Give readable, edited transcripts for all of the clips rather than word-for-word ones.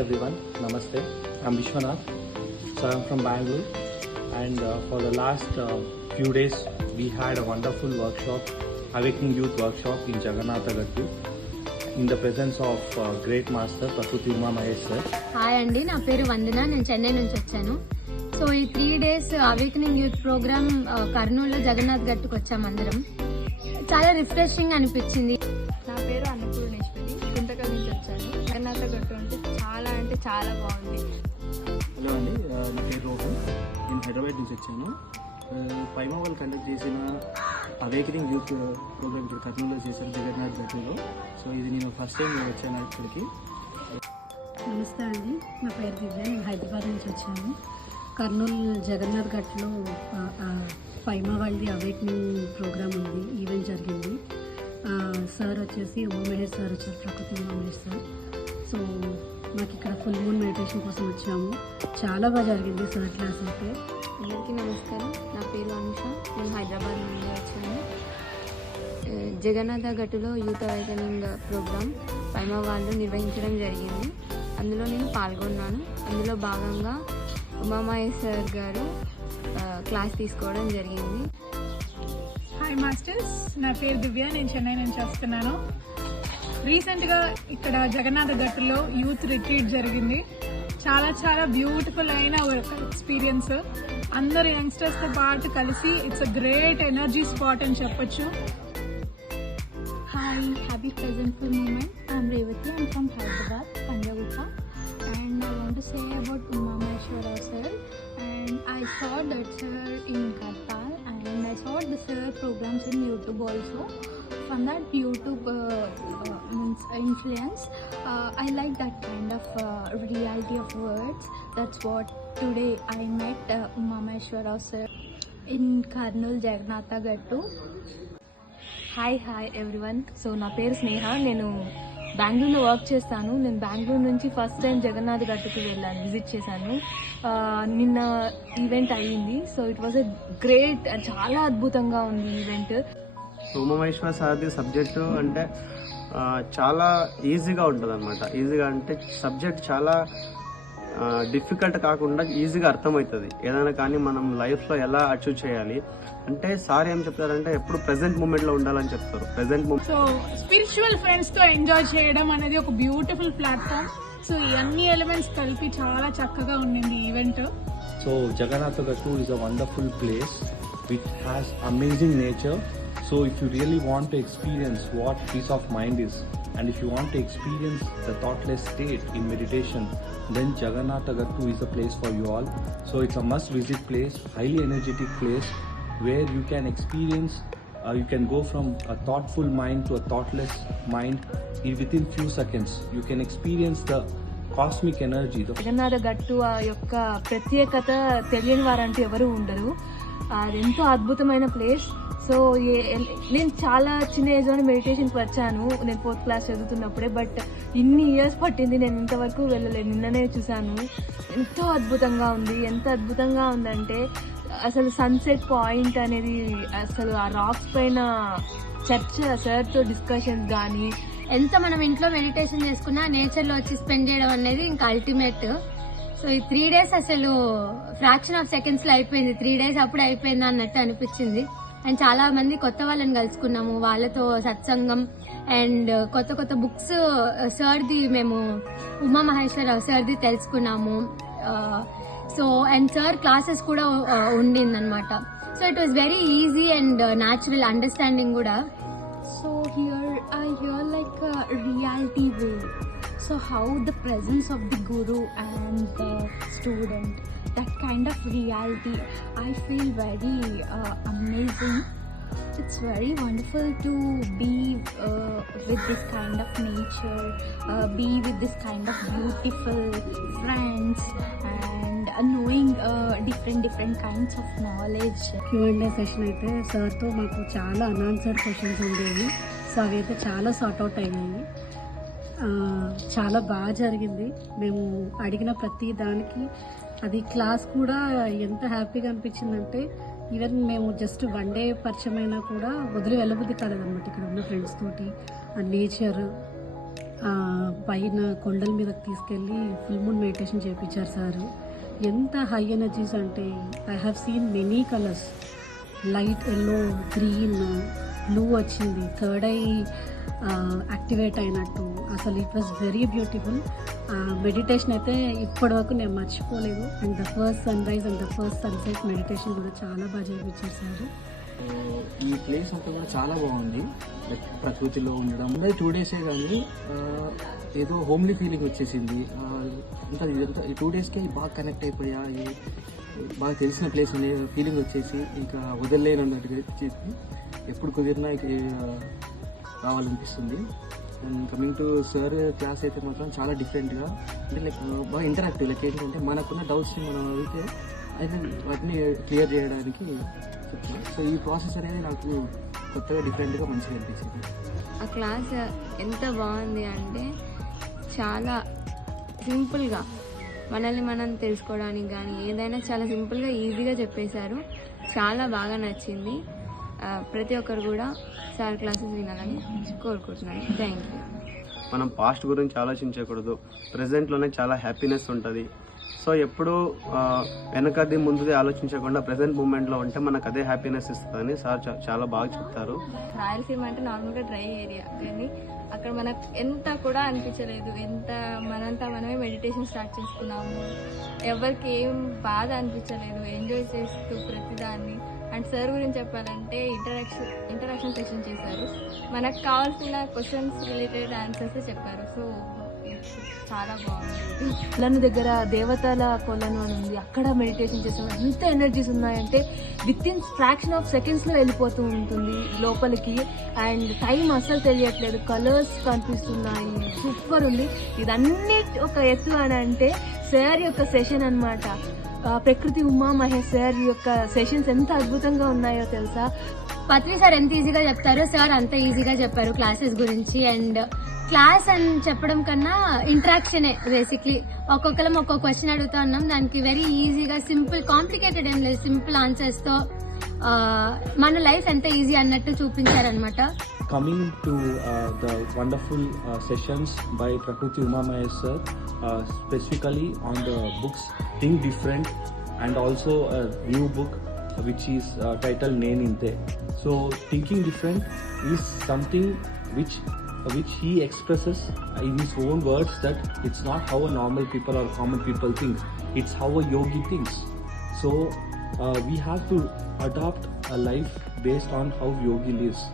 everyone, Namaste. I'm Vishwanath. So I'm from Bangalore, and for the last few days we had a wonderful workshop, Awakening Youth Workshop in Jagannatha Gattu, in the presence of great master Prakriti Uma Mahesh sir. Hi అండి, నా పేరు వందన. నేను చెన్నై నుంచి వచ్చాను. So ఈ 3 days awakening youth programme కర్నూలులో జగన్నాథ్ గట్టుకు వచ్చాము అందరం. చాలా రిఫ్రెషింగ్ అనిపించింది. నా పేరు అన్నపూర్ణేశ్వరి, గుంతకల్ నుంచి వచ్చాను. జగన్నాథ గట్టు అంటే చాలా బాగుంది. హలో అండి, నా పేరు రోహన్. నేను హైదరాబాద్ నుంచి వచ్చాను. పైమా వాళ్ళు కండక్ట్ చేసిన అవేకనింగ్ యూత్ ప్రోగ్రామ్ ఇక్కడ కర్నూలులో చేశారు, జగన్నాథ్ గట్టులో. సో ఇది నేను ఫస్ట్ టైం వచ్చాను ఇక్కడికి. నమస్తే అండి, నా పేరు దివ్య. నేను హైదరాబాద్ నుంచి వచ్చాను. కర్నూలు జగన్నాథ్ ఘట్లో పైమా వాళ్ళది అవేకనింగ్ ప్రోగ్రామ్ ఉంది, ఈవెంట్ జరిగింది. సార్ వచ్చేసి ఉమా మహేష్ సార్ వచ్చారు, ప్రకృతి ఉమా మహేష్ సార్. సో మాకు ఇక్కడ ఫుల్ మూన్ మెడిటేషన్ కోసం వచ్చాము. చాలా బాగా జరిగింది సార్ క్లాస్ అయితే. అందరికీ నమస్కారం, నా పేరు అనుష. నేను హైదరాబాద్ నుండి వచ్చాను. జగన్నాథ గట్టులో యూత్ అవేకనింగ్ ప్రోగ్రామ్ పైమా వాళ్ళు నిర్వహించడం జరిగింది. అందులో నేను పాల్గొన్నాను. అందులో భాగంగా ఉమామహేష్ సార్ గారు క్లాస్ తీసుకోవడం జరిగింది. హాయ్ మాస్టర్స్, నా పేరు దివ్య. నేను చెన్నై నుంచి వస్తున్నాను. రీసెంట్గా ఇక్కడ జగన్నాథ గట్టులో యూత్ రిట్రీట్ జరిగింది. చాలా బ్యూటిఫుల్ అయిన ఒక ఎక్స్పీరియన్స్. అందరు యంగ్స్టర్స్తో పాటు కలిసి it's a great energy spot అని చెప్పొచ్చు. Hi, happy present full moment. I'm Revati. I'm from Hyderabad, Panjagutta, and I want to say about Uma Maheshwara sir. And I saw that sir in Kartal, and I saw the sir programs in YouTube also. From that YouTube means influence, I like that kind of reality of words. That's what today I met Uma Maheshwara sir in Karnool Jagannatha Gattu. Hi everyone. So నా పేరు స్నేహ. నేను బెంగళూరులో work చేస్తాను. నేను బెంగళూరు నుంచి first time Jagannadh గట్టుకు వెళ్ళాను, visit చేశాను. నిన్న ఈవెంట్ అయ్యింది. So it was a great, చాలా అద్భుతంగా ఉంది ఈవెంట్. ఉమా మహేశ్వర సార్ది సబ్జెక్టు అంటే చాలా ఈజీగా ఉంటుంది అనమాట. ఈజీగా అంటే సబ్జెక్ట్ చాలా డిఫికల్ట్ కాకుండా ఈజీగా అర్థమవుతుంది. ఏదైనా కానీ మనం లైఫ్లో ఎలా అచీవ్ చేయాలి అంటే సార్ ఏం చెప్తారంటే ఎప్పుడు ప్రెసెంట్ మూమెంట్లో ఉండాలని చెప్తారు. Present moment. సో స్పిరిచువల్ ఫ్రెండ్స్తో ఎంజాయ్ చేయడం అనేది ఒక బ్యూటిఫుల్ ప్లాట్ఫామ్. సో ఈ అన్ని ఎలిమెంట్స్ కలిపి చాలా చక్కగా ఉండింది event. So Jagannatha Gattu is a wonderful place which has amazing nature. So if you really want to experience what peace of mind is, and if you want to experience the thoughtless state in meditation, then Jagannatha Gattu is the place for you all. So it's a must visit place, highly energetic place where you can experience, you can go from a thoughtful mind to a thoughtless mind within few seconds. You can experience the cosmic energy. Jagannatha Gattu యొక్క ప్రత్యేకత తెలియని వారంటూ ఎవరు ఉండరు. అది ఎంతో అద్భుతమైన place. So నేను చాలా చిన్న ఏజ్లోనే మెడిటేషన్కి వచ్చాను. నేను 4th క్లాస్ చదువుతున్నప్పుడే. బట్ ఇన్ని ఇయర్స్ పట్టింది, నేను ఇంతవరకు వెళ్ళలేదు. నిన్ననే చూశాను. ఎంతో అద్భుతంగా ఉంది. ఎంత అద్భుతంగా ఉందంటే అసలు సన్సెట్ పాయింట్ అనేది, అసలు ఆ రాక్స్ పైన చర్చ, సార్తో డిస్కషన్స్ కానీ, ఎంత మనం ఇంట్లో మెడిటేషన్ చేసుకున్నా నేచర్లో వచ్చి స్పెండ్ చేయడం అనేది ఇంకా అల్టిమేట్. సో ఈ 3 days అసలు ఫ్రాక్షన్ ఆఫ్ సెకండ్స్ లో అయిపోయింది. 3 days అప్పుడే అయిపోయింది అన్నట్టు అనిపించింది. అండ్ చాలా మంది కొత్త వాళ్ళని కలుసుకున్నాము, వాళ్ళతో సత్సంగం అండ్ కొత్త బుక్స్ సార్ది, మేము ఉమా మహేశ్వర సార్ది తెలుసుకున్నాము. సో అండ్ సార్ క్లాసెస్ కూడా ఉండిందనమాట. So it was very easy and natural understanding కూడా. So here I hear like a reality way. So how the presence of the guru and the student, that kind of reality, I feel very amazing. It's very wonderful to be with this kind of nature, be with this kind of beautiful friends, and knowing different kinds of knowledge. Q&A session అయితే సార్తో మాకు చాలా unanswered questions ఉండేవి. So అవి అయితే చాలా sort out అయ్యాయి. చాలా బాగా జరిగింది. మేము అడిగిన ప్రతి దానికి అది క్లాస్ కూడా ఎంత హ్యాపీగా అనిపించిందంటే, ఈవెన్ మేము జస్ట్ 1 day పరిచయం అయినా కూడా వదిలి వెళ్ళబుద్ధి కాలేదన్నమాట. ఇక్కడ ఉన్న ఫ్రెండ్స్ తోటి ఆ నేచర్, పైన కొండల మీదకి తీసుకెళ్ళి ఫుల్ మూన్ మెడిటేషన్ చేయించారు సార్. ఎంత హై ఎనర్జీస్ అంటే I have seen many colours, light yellow, green, blue వచ్చింది, థర్డ్ ఐ యాక్టివేట్ అయినట్టు. అసలు it was very beautiful. Meditation అయితే ఇప్పటి వరకు నేను మర్చిపోలేదు. And the first sunrise and the first sunset meditation కూడా చాలా బాగా చేయించారు సార్. ఈ ప్లేస్ అంతా కూడా చాలా బాగుంది, ప్రకృతిలో ఉండడం. 2 days కానీ ఏదో హోమ్లీ ఫీలింగ్ వచ్చేసింది. ఇదంతా ఈ 2 daysకే బాగా కనెక్ట్ అయిపోయా, బాగా తెలిసిన ప్లేస్ అనే ఫీలింగ్ వచ్చేసి ఇంకా వదలలేను అన్నట్టుగా చెప్పి ఎప్పుడు కుదిరినా రావాలనిపిస్తుంది. And coming to sir class అయితే మాత్రం చాలా డిఫరెంట్గా, అంటే లైక్ బాగా ఇంటరాక్టివ్. లైక్ ఏంటంటే మనకున్న డౌట్స్ని మనం అడిగితే అయితే వాటిని క్లియర్ చేయడానికి చెప్తున్నాను. సో ఈ ప్రాసెస్ అనేది నాకు కొత్తగా డిఫరెంట్గా మంచిగా అనిపించింది. ఆ క్లాస్ ఎంత బాగుంది అంటే చాలా సింపుల్గా మనల్ని మనం తెలుసుకోవడానికి కానీ ఏదైనా చాలా సింపుల్గా ఈజీగా చెప్పేశారు. చాలా బాగా నచ్చింది. ప్రతి ఒక్కరు కూడా సార్ క్లాసెస్ వినాలని కోరుకుంటున్నాను. Thank you. మనం పాస్ట్ గురించి ఆలోచించకూడదు, ప్రజెంట్లోనే చాలా హ్యాపీనెస్ ఉంటుంది. సో ఎప్పుడు వెనకది ముందుది ఆలోచించకుండా ప్రజెంట్ మూమెంట్లో ఉంటే మనకు అదే హ్యాపీనెస్ ఇస్తుందని సార్ చాలా బాగా చెప్తారు. రాయలసీమ అంటే నార్మల్గా డ్రై ఏరియా, కానీ అక్కడ మనకు ఎంత కూడా అనిపించలేదు. ఎంత మనంతా మనమే మెడిటేషన్ స్టార్ట్ చేసుకున్నాము. ఎవరికి ఏం బాధ అనిపించలేదు, ఎంజాయ్ చేస్తూ ప్రతిదాన్ని. అండ్ సార్ గురించి చెప్పాలంటే ఇంటరాక్షన్ సెషన్ చేశారు. మనకు కావాల్సిన క్వశ్చన్స్ రిలేటెడ్ ఆన్సర్స్ చెప్పారు. సో చాలా బాగుంది. కొలను దగ్గర దేవతల కొలను అని ఉంది, అక్కడ మెడిటేషన్ చేసాం. ఎంత ఎనర్జీస్ ఉన్నాయంటే విత్ ఇన్ ఫ్రాక్షన్ ఆఫ్ సెకండ్స్లో వెళ్ళిపోతూ ఉంటుంది లోపలికి. అండ్ టైం అస్సలు తెలియట్లేదు, కలర్స్ కనిపిస్తున్నాయి, సూపర్ ఉంది. ఇదన్నీ ఒక ఎత్తు అని అంటే సార్ యొక్క సెషన్ అన్నమాట. ప్రకృతి ఉమా మహేష్ సార్ యొక్క సెషన్స్ ఎంత అద్భుతంగా ఉన్నాయో తెలుసా. పత్రి సార్ ఎంత ఈజీగా చెప్తారో సార్ అంత ఈజీగా చెప్పారు క్లాసెస్ గురించి. అండ్ క్లాస్ అని చెప్పడం కన్నా ఇంటరాక్షనే బేసిక్లీ. ఒక్కొక్కరం ఒక్కొక్క క్వశ్చన్ అడుగుతా ఉన్నాం, దానికి వెరీ ఈజీగా సింపుల్, కాంప్లికేటెడ్ ఏం లేదు, సింపుల్ ఆన్సర్స్ తో మన లైఫ్ ఎంత ఈజీ అన్నట్టు చూపించారనమాట. Coming to the wonderful sessions by Prakriti Uma Mahesh sir, specifically on the books Think Different and also a new book which is titled Neninte. So thinking different is something which he expresses in his own words, that it's not how a normal people or common people think, it's how a yogi thinks. So we have to adopt a life based on how yogi lives,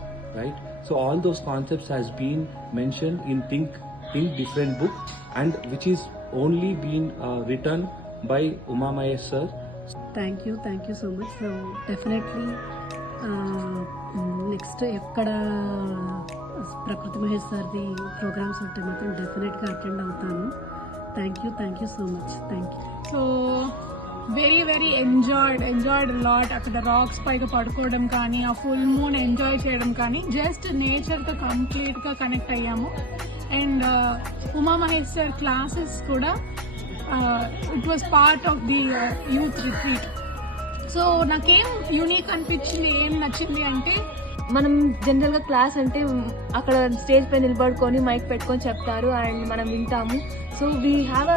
right? So all those concepts has been mentioned in Think Different book, and which is only been written by Uma Mahesh sir. Thank you so much. So definitely next ఎక్కడ ప్రకృతి Mahesh సార్ది programmes ఉంటే మాత్రం డెఫినెట్గా attend అవుతాను. Thank you so much. Thank you. So very very enjoyed lot. అక్కడ racks పైగా పడుకోవడం కానీ, ఆ ఫుల్ మూన్ ఎంజాయ్ చేయడం కానీ, జస్ట్ నేచర్తో కంప్లీట్గా కనెక్ట్ అయ్యాము. And Uma Mahesh sir classes కూడా it was part of the youth retreat. So నాకేం యూనిక్ అనిపించింది, ఏం నచ్చింది అంటే, మనం జనరల్గా క్లాస్ అంటే అక్కడ స్టేజ్ పై నిలబడుకొని మైక్ పెట్టుకొని చెప్తారు అండ్ మనం వింటాము. So we have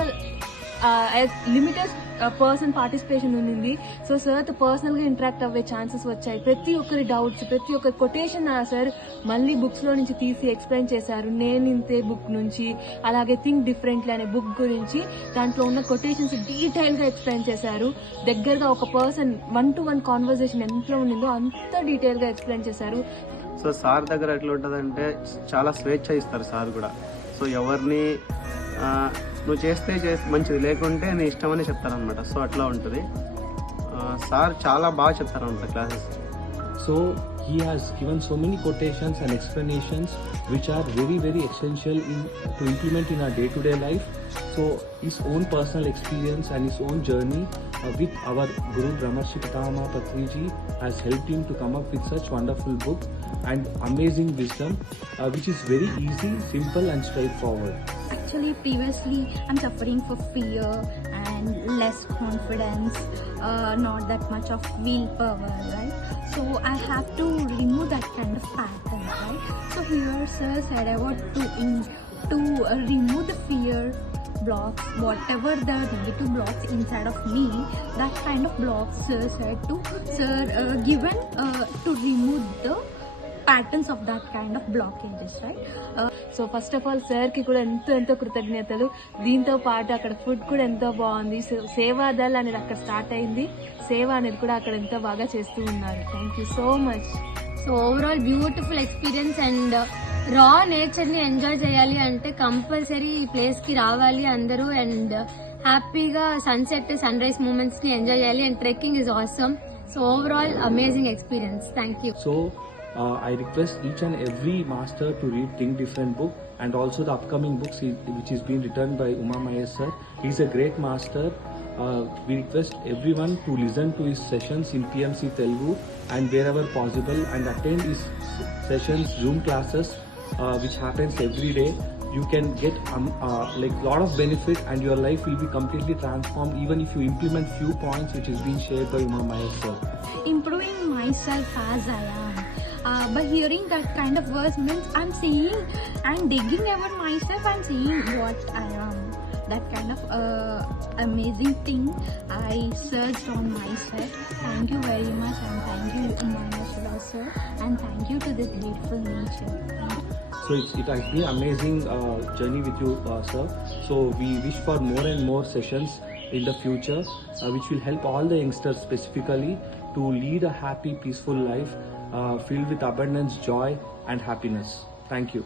limited person participation ఉంది. సో సార్తో పర్సనల్గా ఇంటరాక్ట్ అవ్వే ఛాన్సెస్ వచ్చాయి. ప్రతి ఒక్కరి డౌట్స్, ప్రతి ఒక్కరి కొటేషన్ సార్ మళ్ళీ బుక్స్లో నుంచి తీసి ఎక్స్ప్లెయిన్ చేశారు. నేను ఇంతే బుక్ నుంచి, అలాగే థింక్ డిఫరెంట్లీ అనే బుక్ గురించి దాంట్లో ఉన్న కొటేషన్స్ డీటెయిల్గా ఎక్స్ప్లెయిన్ చేశారు. దగ్గరగా ఒక పర్సన్ 1-to-1 కాన్వర్సేషన్ ఎంత ఉండిందో అంత డీటెయిల్గా ఎక్స్ప్లెయిన్ చేశారు. సో సార్ దగ్గర ఎట్లా ఉంటుందంటే చాలా స్వేచ్ఛ ఇస్తారు సార్ కూడా. సో ఎవరిని నువ్వు చేస్తే మంచిది, లేకుంటే నీ ఇష్టమని చెప్తారనమాట. సో అట్లా ఉంటుంది. సార్ చాలా బాగా చెప్తారనమాట classes. So he has given so many quotations and explanations which are very very essential to implement in our day-to-day life. So his own personal experience and his own journey with our Guru Brahmarshi Pitama Patriji has helped him to come up with such wonderful book and amazing wisdom which is very easy, simple and straightforward. Actually, previously I'm suffering for fear and less confidence, not that much of willpower, right? So I have to remove that kind of pattern, right? So here sir said about to to remove the fear blocks, whatever the negative blocks inside of me, that kind of blocks sir said to given to remove the patterns of that kind of blockages, right? So first of all సార్కి కూడా ఎంతో కృతజ్ఞతలు. దీంతో పాటు అక్కడ food కూడా ఎంతో బాగుంది. సేవాదల్ అనేది అక్కడ స్టార్ట్ అయింది, సేవ అనేది కూడా అక్కడ ఎంతో బాగా చేస్తూ ఉన్నారు. Thank you so much. So overall beautiful experience and రా నేచర్ ని ఎంజాయ్ చేయాలి అంటే కంపల్సరీ ఈ ప్లేస్ కి రావాలి అందరూ అండ్ హ్యాపీగా సన్సెట్ సన్ రైజ్ మూమెంట్స్ ని ఎంజాయ్ చేయాలి and trekking is awesome. So overall amazing experience. Thank you. So I request each and every master to read Think Different book and also the upcoming books which is being written by Uma Mahesh sir. He is a great master. We request everyone to listen to his sessions in PMC Telugu and wherever possible and attend his sessions, Zoom classes which happens every day. You can get like lot of benefit and your life will be completely transformed even if you implement few points which is being shared by Uma Mahesh sir. Improving myself as I am. By hearing that kind of words means I'm digging about myself and seeing what I am. That kind of amazing thing I searched on myself. Thank you very much and thank you Umayashwara sir and thank you to this beautiful nature. So it has been amazing journey with you sir. So we wish for more and more sessions in the future which will help all the youngsters specifically to lead a happy peaceful life filled with abundance, joy and happiness. Thank you.